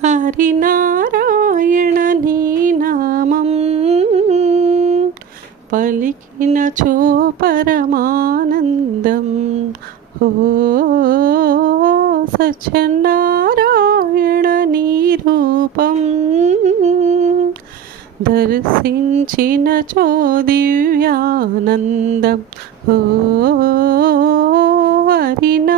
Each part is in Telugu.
హరినారాయణ నీ నామం పలికిన చో పరమానందం ఓ సత్యనారాయణ నీ రూపం దర్శించిన చో దివ్యానందం ఓ హరినారాయణ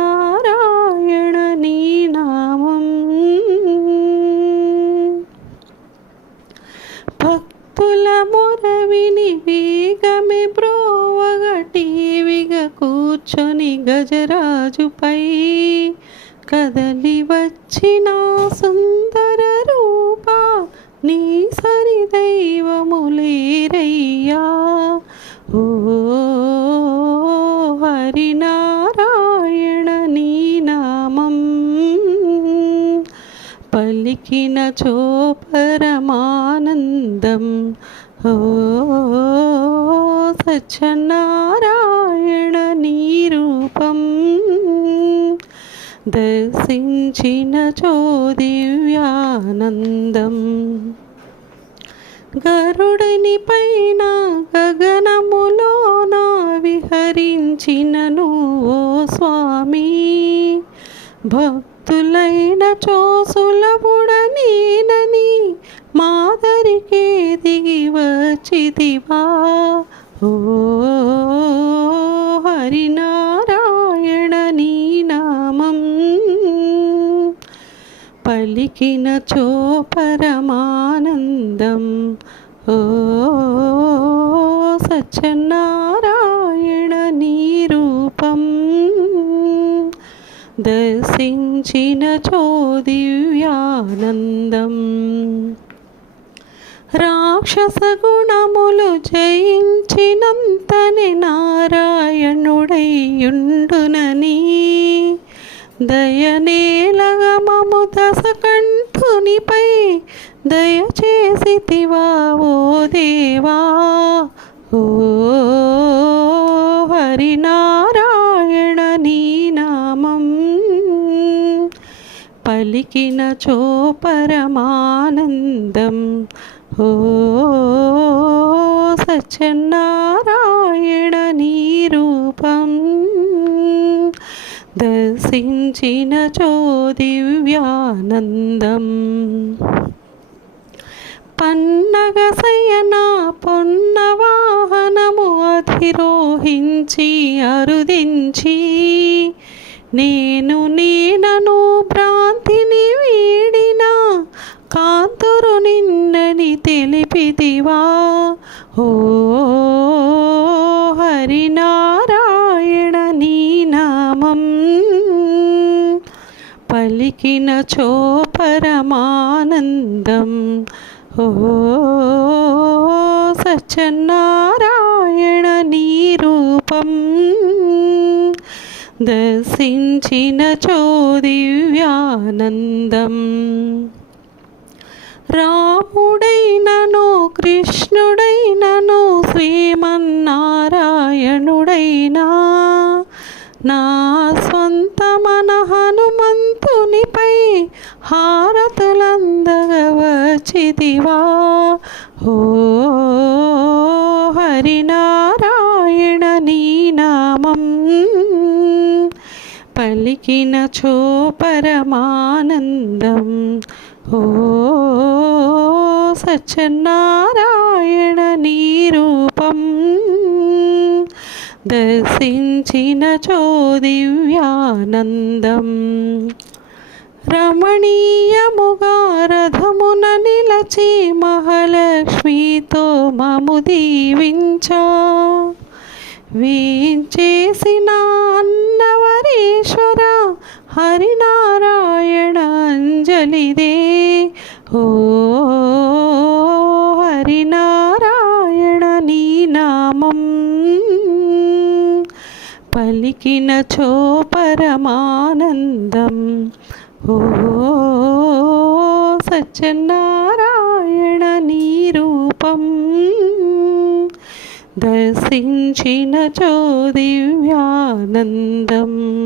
బ్రోవగ టీవీగా కూర్చొని గజరాజుపై కదలి వచ్చిన సుందర రూప నీ సరి దైవములేరయ్యా ఓ హరినారాయణ నీ నామం పలికిన చో పరమానందం. ఓ సత్యనారాయణ నీరూపం దర్శించిన చో దివ్యానందం. గరుడని పైన గగనములోన విహరించినను ఓ స్వామి. భక్తులైన చోసులబుడనేనని మాదరికే దిగి వచ్చిదివా ఓ హరినారాయణ నీ నామం. పలికిన చో పరమానందం. ఓ సత్యనారాయణ నీ రూపం. దర్శించిన చో దివ్యానందం. రాక్షస గుణములు జయించినంతని నారాయణుడైయుండునని దయనేలగమము దశకంఠునిపై దయచేసితివా ఓ దేవా? ఓ హరినారాయణ నీ నామం. పలికిన చో పరమానందం. ఓ సత్యనారాయణ నీ రూపం దర్శించిన చో దివ్యానందం. పన్నగ శయన పొన్న వాహనము అధిరోహించి అరుదించి నేను నేనను భ్రాంతిని వీడిన కాంతు శివా ఓ హరినారాయణ నీ నామం. పలికిన చో పరమానందం. ఓ సత్యనారాయణ నీ రూపం. దర్శించిన చో దివ్యానందం. రాముడైనను కృష్ణుడైనను శ్రీమన్నారాయణుడైనా. నా స్వంత మన హనుమంతునిపై హారతులందగవచిదివా ఓ హరినారాయణ నీ నామం. పలికిన చో పరమానందం. ఓ సత్యనారాయణ నీ రూపం దర్శించిన చో దివ్యానందం. రమణీయముగా రథమున నిలచి మహాలక్ష్మితో మము దీవించా. వీంచేసిన అన్నవరేశ్వర హరినా కలిదే ఓ హరినారాయణ నీ నామం. పలికిన చో పరమానందం. ఓ సత్యనారాయణ నీ రూపం. దర్శించిన చో దివ్యానందం.